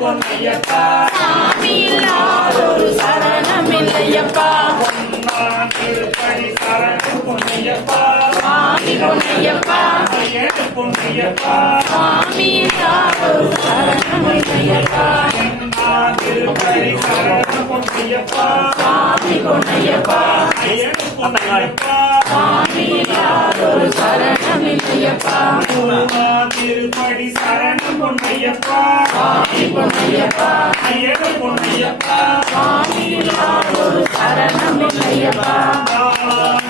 பொன்னையப்பா சாமி இல்லாதொரு சரணமில்லையப்பா திருப்படி சரணம் பொன்னையப்பா சுவாமி பொன்னையப்பா ஐயனே பொன்னையப்பா சுவாமி இல்லாதொரு சரணமில்லையப்பா திருப்படி சரணம் பொன்னையப்பா சுவாமி பொன்னையப்பா ஐயனே பொன்னையப்பா சுவாமி இல்லாதொரு சரணமில்லையப்பா திருப்படி சரணம் பொன்னையப்பா சுவாமி பொன்னையப்பா ஐயனே பொன்னையப்பா சுவாமி இல்லாதொரு சரணமில்லையப்பா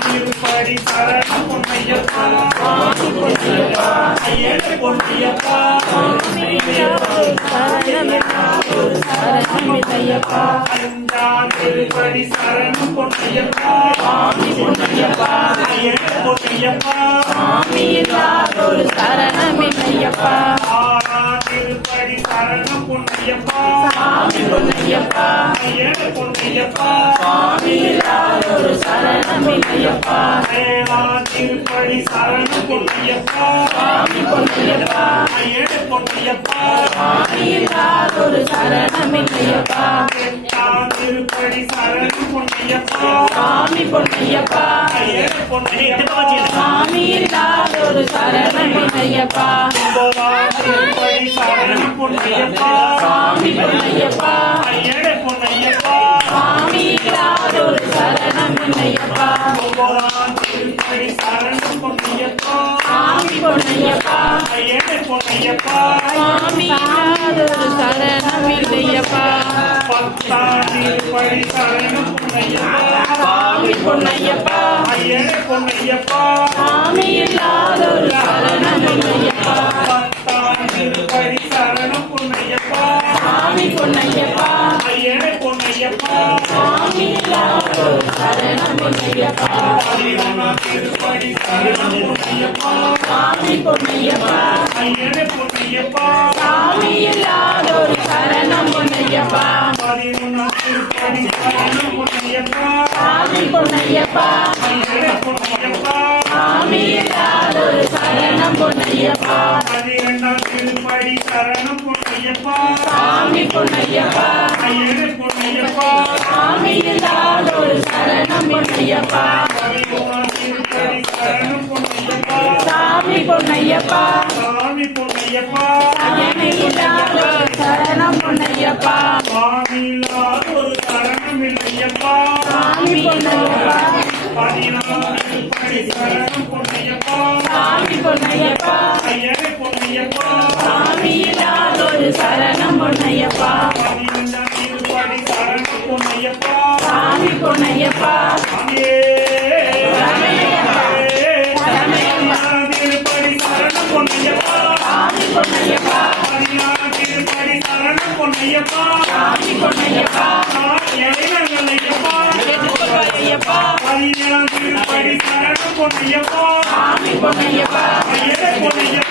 திருப்படி சரணம் பொன்னையப்பா சுவாமி பொன்னையப்பா ஐயனே பொன்னையப்பா சுவாமி இல்லாதொரு சரணமில்லையப்பா திருப்படி சரணம் பொன்னையப்பா சுவாமி பொன்னையப்பா ஐயனே பொன்னையப்பா சுவாமி இல்லாதொரு சரணமில்லையப்பா திருப்படி சரணம் பொன்னையப்பா சுவாமி பொன்னையப்பா ஐயனே பொன்னையப்பா சுவாமி இல்லாதொரு சரணமில்லையப்பா திருப்படி சரணம் பொன்னையப்பா சுவாமி பொன்னையப்பா ஐயனே பொன்னையப்பா சுவாமி இல்லாதொரு சரணமில்லையப்பா திருப்படி சரணம் பொன்னையப்பா சுவாமி பொன்னையப்பா ஐயனே பொன்னையப்பா சுவாமி இல்லாதொரு சரணமில்லையப்பா திருப்படி சரணம் பொன்னையப்பா சுவாமி பொன்னையப்பா ஐயனே பொன்னையப்பா சுவாமி இல்லாதொரு சரணமில்லையப்பா திருப்படி சரணம் பொன்னையப்பா சுவாமி பொன்னையப்பா ஐயனே பொன்னையப்பா சுவாமி இல்லாதொரு சரணமில்லையப்பா திருப்படி சரணம் பொன்னையப்பா சுவாமி பொன்னையப்பா ஐயனே பொன்னையப்பா சுவாமி இல்லாதொரு சரணமில்லையப்பா திருப்படி சரணம் பொன்னையப்பா சுவாமி பொன்னையப்பா ஐயனே பொன்னையப்பா சுவாமி இல்லாதொரு சரணமில்லையப்பா திருப்படி சரணம் பொன்னையப்பா சுவாமி பொன்னையப்பா ஐயனே பொன்னையப்பா சுவாமி இல்லாதொரு சரணம் பொன்னையப்பா திருப்படி சரணம் பொன்னையப்பா சுவாமி பொன்னையப்பா ஐயனே பொன்னையப்பா சுவாமி இல்லாதொரு சரணம் பொன்னையப்பா திருப்படி சரணம் பொன்னையப்பா சுவாமி பொன்னையப்பா ஐயனே பொன்னையப்பா சுவாமி இல்லாதொரு சரணம் பொன்னையப்பா திருப்படி சரணம் பொன்னையப்பா சாமி பொன்னையப்பா சாமி பொன்னையப்பா அயனை இல்லாதொரு சரணம் பொன்னையப்பா சுவாமியில்லாத ஒரு சரணம் இல்லையப்பா சாமி பொன்னையப்பா திருப்படி சரணம் பொன்னையப்பா சாமி பொன்னையப்பா ஐயனே பொன்னையப்பா சாமி இல்லாதொரு சரணம் பொன்னையப்பா திருப்படி சரணம் பொன்னையப்பா சாமி பொன்னையப்பா திருப்படி சரணம் பொன்னையப்பா சாமி பொன்னையப்பா திருப்படி சரணம் பொன்னையப்பா சாமி பொன்னையப்பா ஐயப்பா ஐயப்பா திருப்படி சரணம் பொன்னையப்பா சாமி பொன்னையப்பா ஐயனே பொன்னையப்பா